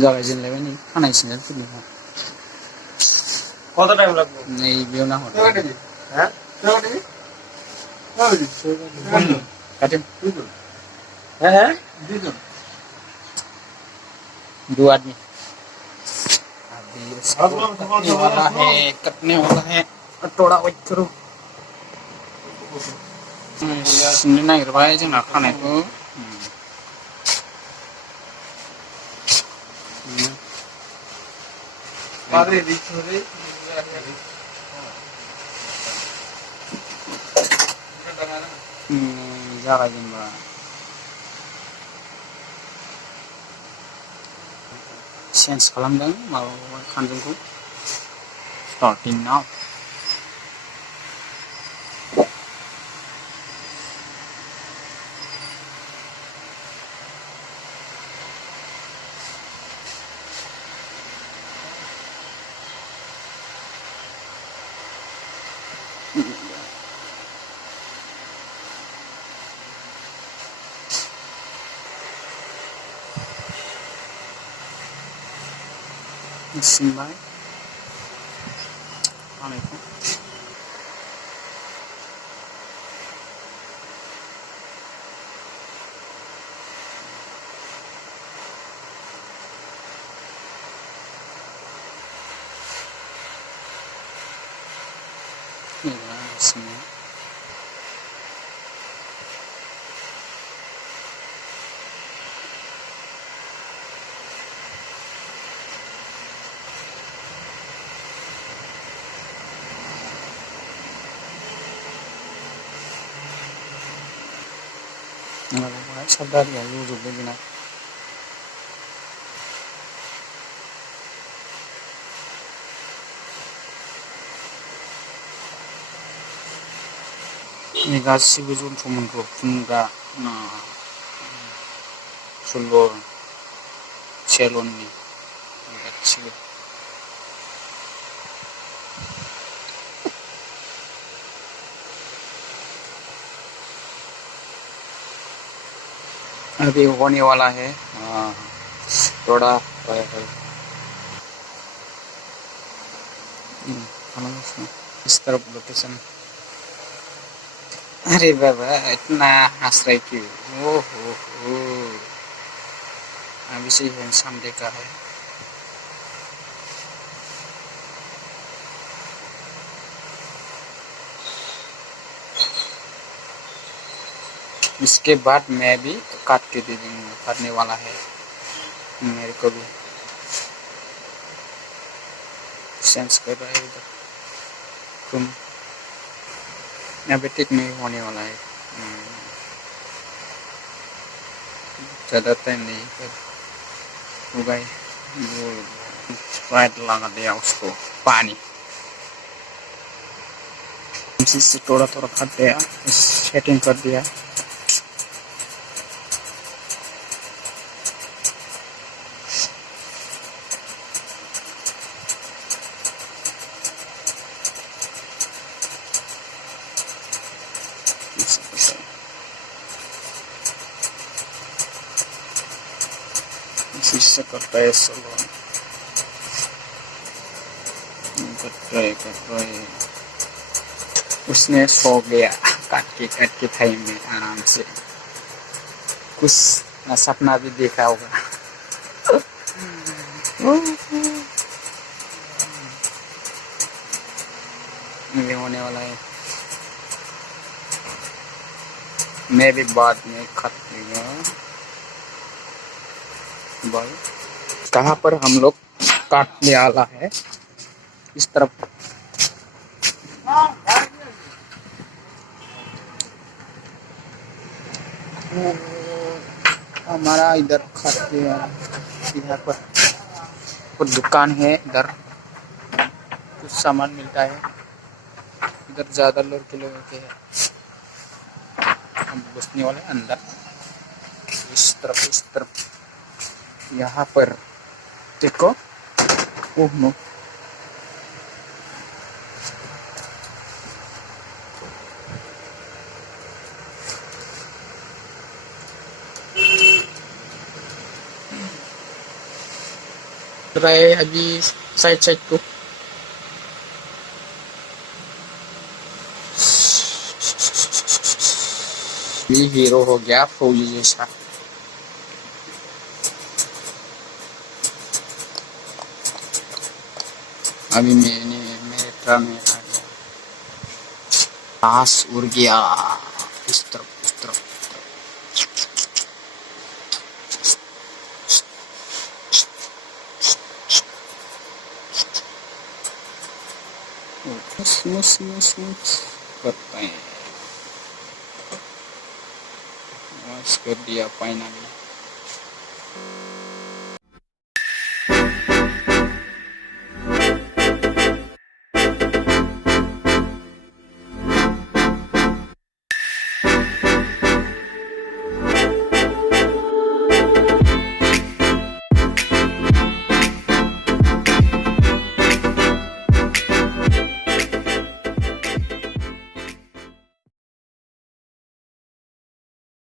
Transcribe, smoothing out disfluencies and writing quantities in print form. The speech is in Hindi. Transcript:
जागायजेनलायबाय नै खानाय सिनजानो কত টাইম লাগবে नै बेयाव नाहर হ্যাঁ काटिम হ্যাঁ হ্যাঁ दो आदमी अभी इसको कटने वाला है थोड़ा वेट करो सिननो नागिरबाय जोंना खानायखौ जागायजेनबाय चेन्ज खालामदों माबाखौ खानजंखौ स्टार्टिं नाव सिनबाय खानायखौ सिनो सब दारिया लुजोबबाय बेना गासिबो जन्थ्रमन्थ्र फुनग्रा सेलुननि गासिबो अभी होने वाला है थोड़ा इस तरफ लोकेशन अरे बाबा इतना हंस रही क्यों ओहो अभी से हैंडसम देखा है इसके बाद मैं भी काट के दे दूंगा काटने वाला है मेरे को भी सेंस कर रहा है इधर तुम अभी ठीक नहीं होने वाला है ज़्यादा टाइम नहीं कर होगा वो स्प्राइट लगा दिया उसको पानी से थोड़ा थोड़ा काट दिया सेटिंग कर दिया से करता है सलून कट रहे उसने सो गया काट के थाई में आराम से कुछ सपना भी देखा होगा ये होने वाला है मैं भी बाद में खत्म कहाँ पर हम लोग काटने वाला है इस तरफ हमारा इधर खाते यहाँ पर दुकान है इधर कुछ सामान मिलता है इधर ज़्यादा लड़के लोगों के है हम घुसने वाले अंदर इस तरफ यहाँ पर देखो ओह नो ड्राई अभी साइड को ये हीरो हो गया फौजी जैसा। अभी मेरे टर्न में आ गया, घास उड़ गया इस तरफ उस तरफ। मुस करते हैं, कर दिया फाइनली।